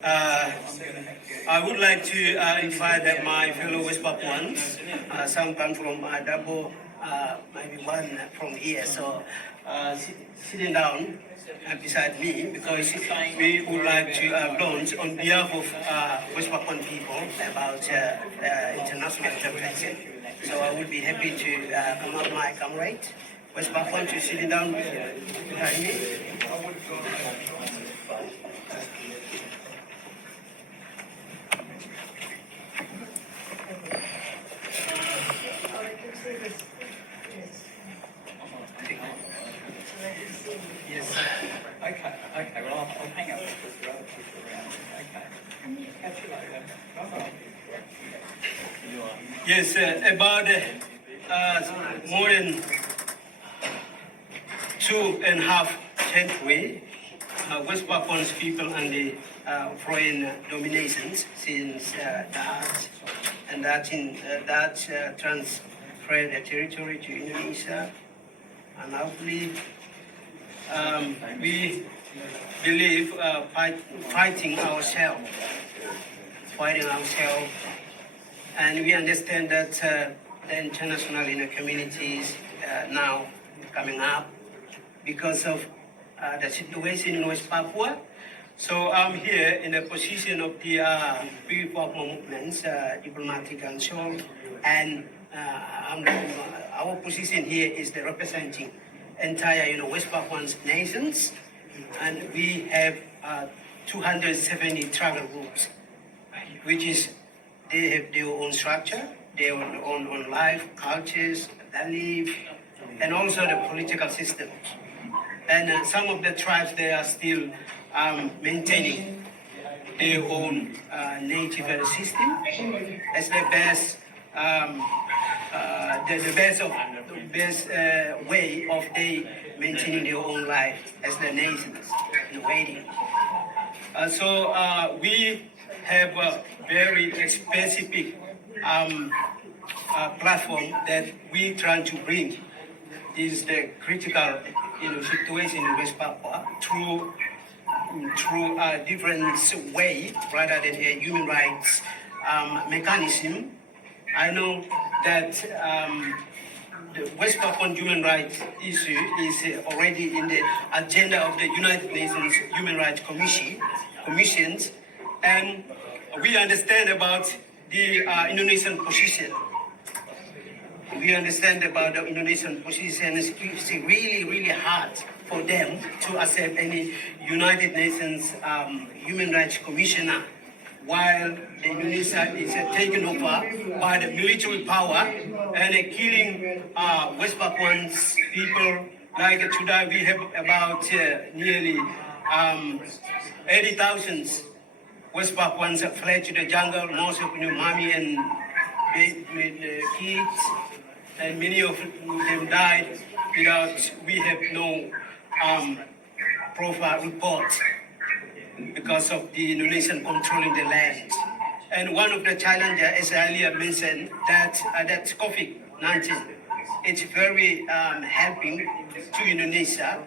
I would like to invite my fellow West Papuans. Some come from Dabo, maybe one from here. So sitting down beside me, because we would like to launch on behalf of West Papuan people about international intervention. So I would be happy to come up my comrade, West Papuan, to sitting down behind me. Yes. Okay. Well, I'll hang up with this relative around. Okay. Catch you later. Bye-bye. Yes, about more than 2.5 centuries, West Papuans people under foreign dominations since Dutch transferred the territory to Indonesia, and hopefully we believe fighting ourselves, and we understand that the international communities now coming up because of the situation in West Papua. So I'm here in the position of the pre-Papua movements, diplomatic council, and our position here is the representing entire West Papuan nations, and we have 270 tribal groups, which is they have their own structure, their own life, cultures, belief, and also the political system. And some of the tribes, they are still maintaining their own native system as the best, way of they maintaining their own life as the nations in waiting. So we have a very specific platform that we try to bring is the critical situation in West Papua through a different way rather than a human rights mechanism. I know that the West Papuan human rights issue is already in the agenda of the United Nations Human Rights Commissions, and we understand about the Indonesian position. We understand about the Indonesian position. It's really, really hard for them to accept any United Nations Human Rights Commissioner, while the Indonesia is taken over by the military power and killing West Papuans people. Like today, we have about nearly 80,000 West Papuans fled to the jungle, most of mommy and kids, and many of them died without, we have no proper report because of the Indonesian controlling the land. And one of the challenges, as I earlier mentioned, that's COVID-19. It's very helping to Indonesia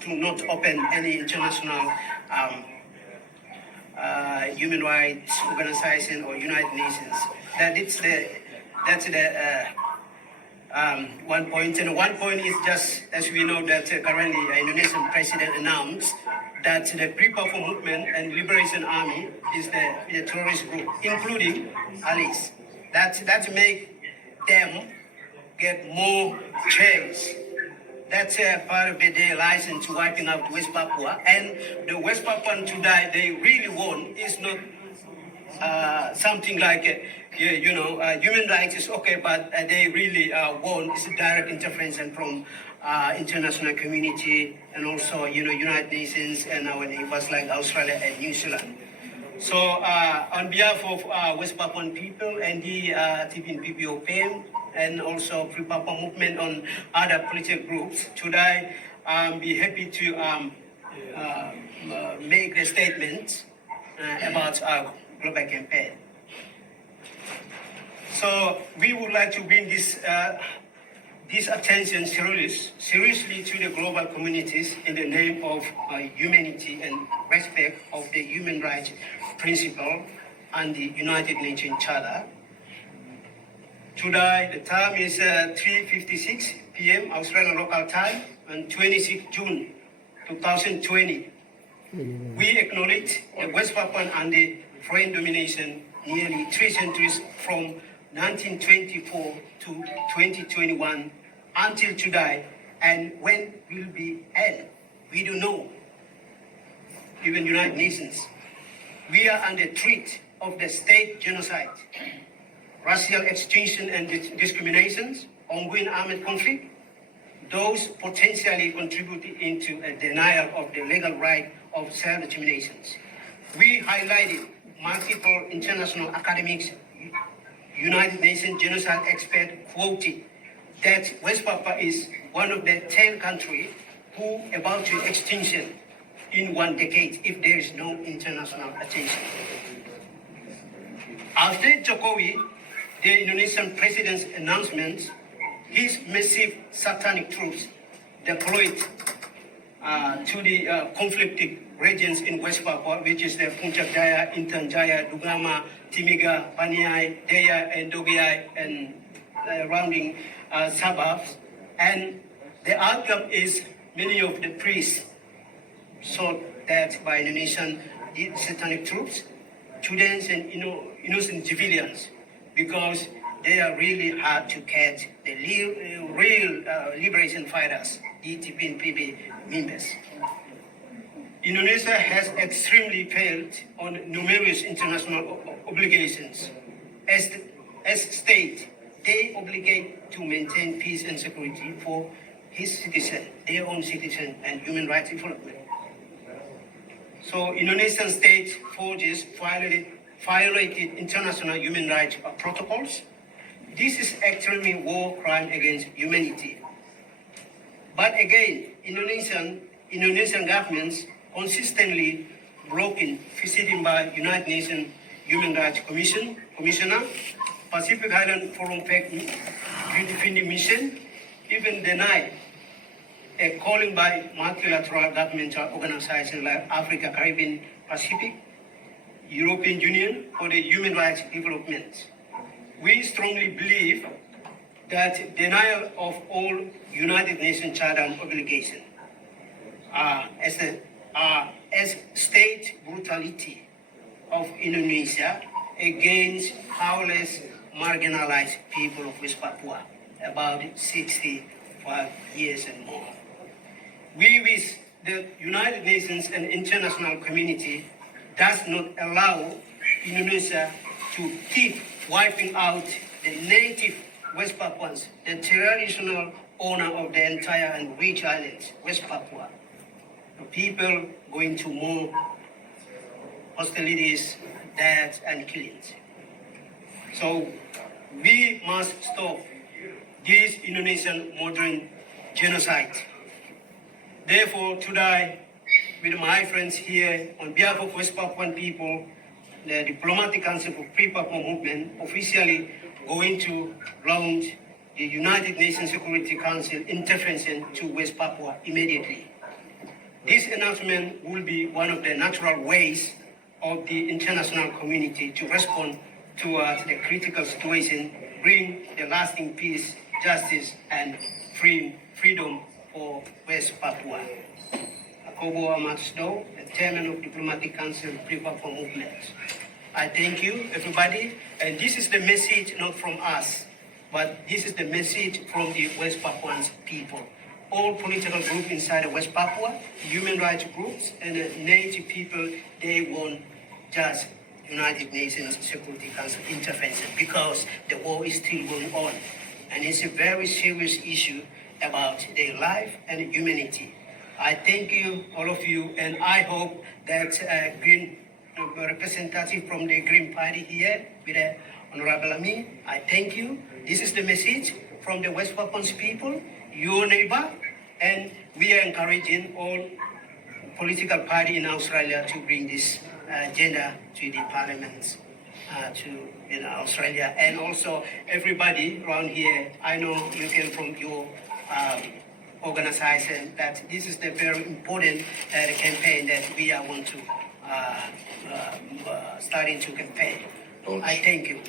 to not open any international human rights organization or United Nations. That's the one point. And one point is just, as we know, that currently the Indonesian president announced that the Pre-Papua Movement and Liberation Army is the terrorist group, including allies. That make them get more chance. That's part of their license to wiping out West Papua. And the West Papuan today, they really want is not something like, human rights is okay, but they really want is direct intervention from international community and also, United Nations and our neighbors like Australia and New Zealand. So on behalf of West Papuan people and the TPNPB-OPM and also Pre-Papua movement on other political groups, today be happy to make a statement about our global campaign. So we would like to bring this this attention seriously to the global communities in the name of humanity and respect of the human rights principle and the United Nations Charter. Today, the time is 3:56 p.m. Australian local time on 26 June 2020. We acknowledge the West Papuan and the foreign domination nearly 3 centuries from 1924 to 2021 until today, and when will be end, we don't know. Even United Nations, we are under threat of the state genocide, racial extinction and discriminations, ongoing armed conflict, those potentially contributing into a denial of the legal right of self-determination. We highlighted multiple international academics, United Nations genocide expert quoted that West Papua is one of the 10 countries who about to extinction in 1 decade if there is no international attention. After Jokowi, the Indonesian president's announcement, his massive satanic troops deployed to the conflicted regions in West Papua, which is the Puncak Jaya, Intan Jaya, Dugama, Timiga, Paniai, Daya, and Dogiai, and surrounding suburbs. And the outcome is many of the priests shot dead by Indonesian satanic troops, students and innocent civilians, because they are really hard to catch the real liberation fighters, the TPNPB members. Indonesia has extremely failed on numerous international obligations. As state, they obligate to maintain peace and security for his citizens, their own citizens, and human rights development. So Indonesian state forces violated international human rights protocols. This is actually war crime against humanity. But again, Indonesian governments consistently broken visiting by United Nations Human Rights Commissioner, Pacific Island Forum Fact Defending Mission, even denied a calling by multilateral governmental organizations like Africa, Caribbean, Pacific, European Union for the human rights development. We strongly believe that denial of all United Nations Charter and obligation as state brutality of Indonesia against powerless, marginalized people of West Papua, about 65 years and more. We wish the United Nations and international community does not allow Indonesia to keep wiping out the native West Papuans, the traditional owner of the entire and rich islands, West Papua. The people going to more hostilities, deaths, and killings. So we must stop this Indonesian modern genocide. Therefore, today, with my friends here, on behalf of West Papuan people, the Diplomatic Council for Free Papua Movement officially going to launch the United Nations Security Council intervention to West Papua immediately. This announcement will be one of the natural ways of the international community to respond towards the critical situation, bring the lasting peace, justice, and freedom for West Papua. Akobo Amatsudo, the chairman of Diplomatic Council Free Papua Movement. I thank you, everybody, and this is the message not from us, but this is the message from the West Papuan people. All political groups inside of West Papua, human rights groups, and the native people, they want just United Nations Security Council intervention because the war is still going on. And it's a very serious issue about their life and humanity. I thank you, all of you, and I hope that Green representative from the Green Party here, with Honorable Amin, I thank you. This is the message from the West Papuan people, your neighbor, and we are encouraging all political party in Australia to bring this agenda to the parliaments. to Australia, and also everybody around here. I know you came from your organization, that this is the very important campaign that we are want to starting to campaign. I thank you.